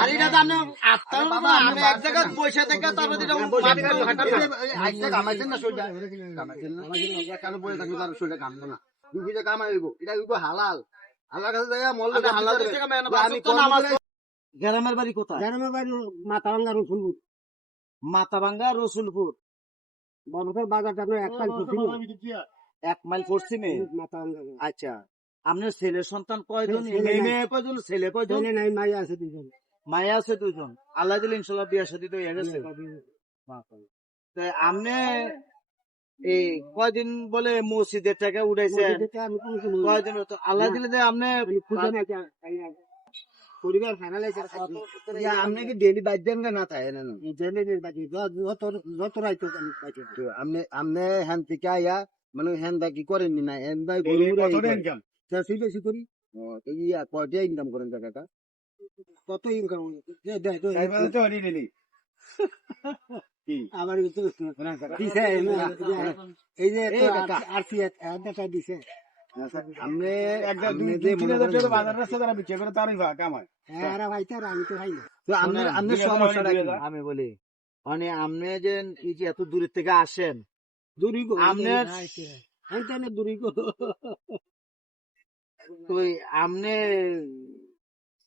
আর এটা জানো আত্মার বাবা আমি এক জায়গায় পয়সা থেকে তারপর এটা আইসা কামাইছেন না সোজা কামাইছেন না কেন বলে থাকবে তার সোজা কামবো না দুপুরে কামাইব এটা কিন্তু হালাল আল্লাহর কাছে যাইয়া মল্ল হালাল আমি গ্রামের বাড়ি কোথায়? গ্রামের বাড়ি মাথাভাঙ্গা রসুলপুর মাথাভাঙ্গা রসুলপুর বনফের বাজারটা এক মাইল পশ্চিমে 1 মাইল পশ্চিমে। মাথাভাঙ্গা আচ্ছা আপনার ছেলের সন্তান কয়জন? মেয়ে কয়জন? ছেলে কয়জন? নাই মাই আছে দুজন মায়া আছে 2 জন। আল্লাহ দিলে ইনশাল্লাহ বিয়ে শাদী তো হয়ে গেছে। তা আপনি এই কয়দিন বলে মসজিদের টাকা উঠাইছে কয়দিন? আল্লাহ দিলে যে আপনি পরিবার ফাইনাল আপনি কি ডেলি বাইর দেন না থাকে না? যত রাইতো আপনি হ্যান থেকে আয়া মানে হ্যান দা কি করেননি না হ্যান ভাই বেশি করি কয়টা ইনকাম করেন কাকা কত ইনকাম আমার এই যে দিছে আমি বলি মানে আপনি যে এত দূরের থেকে আসেন তো আপনি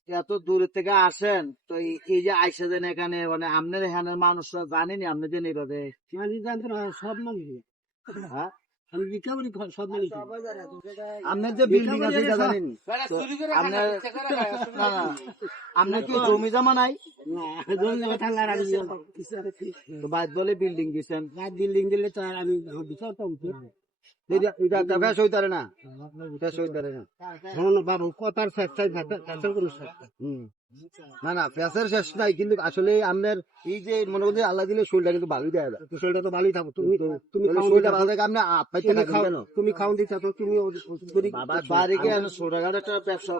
এত দূর থেকে আসেন তো এই যে আইসা দেন এখানে মানে আপনার এখানে মানুষরা জানেনি আপনি যে এইভাবে সব মানুষ হ্যাঁ আমি বিক্রি করি সব মানুষ আপনার যে বিল্ডিং আছে এটা জানেন আপনার আপনার কি জমি জমা নাই? বাদ বলে বিল্ডিং দিচ্ছেন বিল্ডিং দিলে তো আর আমি বিচার বাবু কথার না না পেশার শেষ নাই কিন্তু আসলে আপনার এই যে মনে করছে আল্লাহ দিলে শরীরটা কিন্তু ভালোই দেয় শরীরটা তো ভালোই থাকো তুমি শরীরটা ভালো থাকে আপনি তুমি খাওয়ান দিচ্ছ তো তুমি বাড়িকে ছোটখাটো একটা ব্যবসা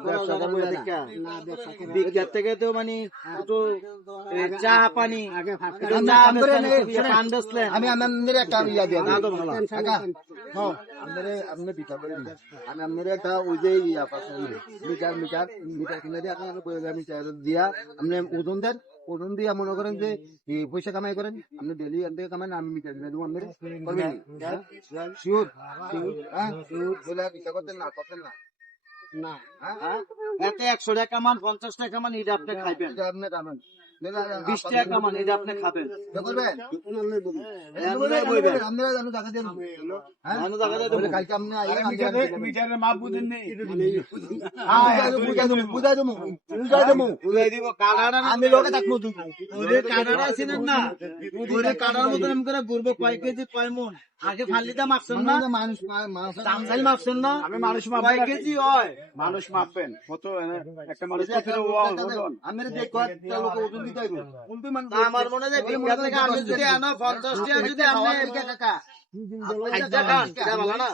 বিজ্ঞান থেকে তো মানে একটু চা পানি আমি আপনাদের একটা ইয়া দিয়ে আমি আপনার একটা ওই যে মিটার মিটার মিটার কিনে দিয়ে মিটার দিয়া আপনি ওজন দেন ওজন দিয়া মনে করেন যে পয়সা কামাই করেন আপনি ডেলি এখান থেকে কামাই আমি মিটার কিনে দেবো আপনার শিওর করতেন না করতেন না না 100 টাকা মান 50 টাকা মান এটা আপনি খাইবেন, আপনি কামান 20 টাকা কামান এটা আপনি খাবেন। আমি লোকে থাকবো কাটার মতন ঘুরবো কয় কেজি কয় মন আগে ফালিতে মাপছেন না? মানুষ মাপছেন না? আমি মানুষ কয় কেজি হয় মানুষ মাপবেন কত একটা মানুষ আমার মনে হয় বিজ্ঞান থেকে আমি যদি আনো 50 টাকা যদি ভালো না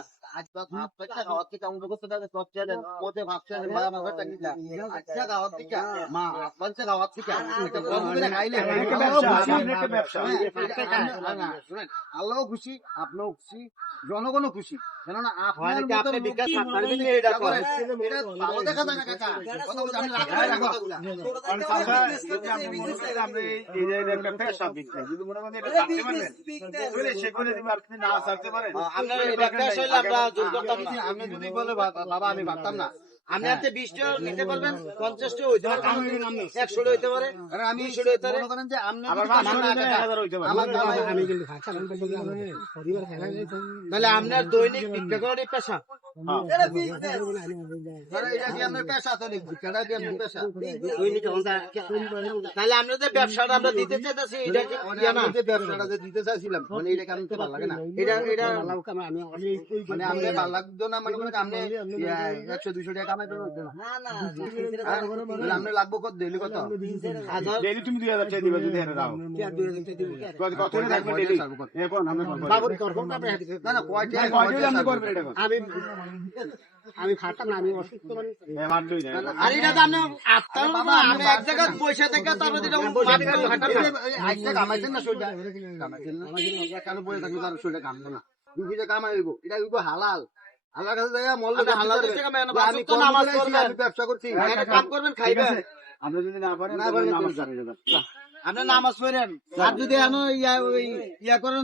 আল্লাহ খুশি আপনিও খুশি জনগণও খুশি কেননা আপনি বিজ্ঞান ভালো দেখা যায় না কাকা আমি যদি বলে বাবা আমি ভাবতাম না আপনি আপনি 20 টাকা নিতে পারবেন, 50 টাকা হইতে পারে, 100 টাকা হইতে পারে, আমি 200 টাকা হইতে পারে। মনে করেন যে তাহলে আপনার দৈনিক ভিক্ষা করারই পেশা? তাহলে আমরা যে ব্যবসাটা আমরা দিতে চাইতেছি এটা কি ব্যবসাটা যে দিতে চাইছিলাম মানে এটা কারণ ভালো লাগে না এটা মানে আপনি ভালো লাগতো না মানে আপনি 100-200 টাকা কামাই আপনি লাগবো কত ডেলি কত ডেলি তুমি 2000 টাকা দিবে যদি দাও কত রাখবে ডেলি এরপর আমরা না না আমি ফাটাম না আমি অসুস্থ আর এটা জানো আত্মার বাবা আমি এক জায়গায় পয়সা থেকে তারপর এটা কামাইছেন না সোজা কামাইছেন না কেন বলে থাকবে তার সোজা কামবো না দুপুরে কামাইব এটা কিন্তু হালাল আল্লাহর কাছে যাইয়া মল্ল হালাল থেকে আমি ব্যবসা করছি, কাম করবেন খাইবেন আপনি যদি না পারেন না পারেন, নামাজ তিনশো। পড়ে যাবেন। আপনি নামাজ পড়েন আর যদি ইয়া করেন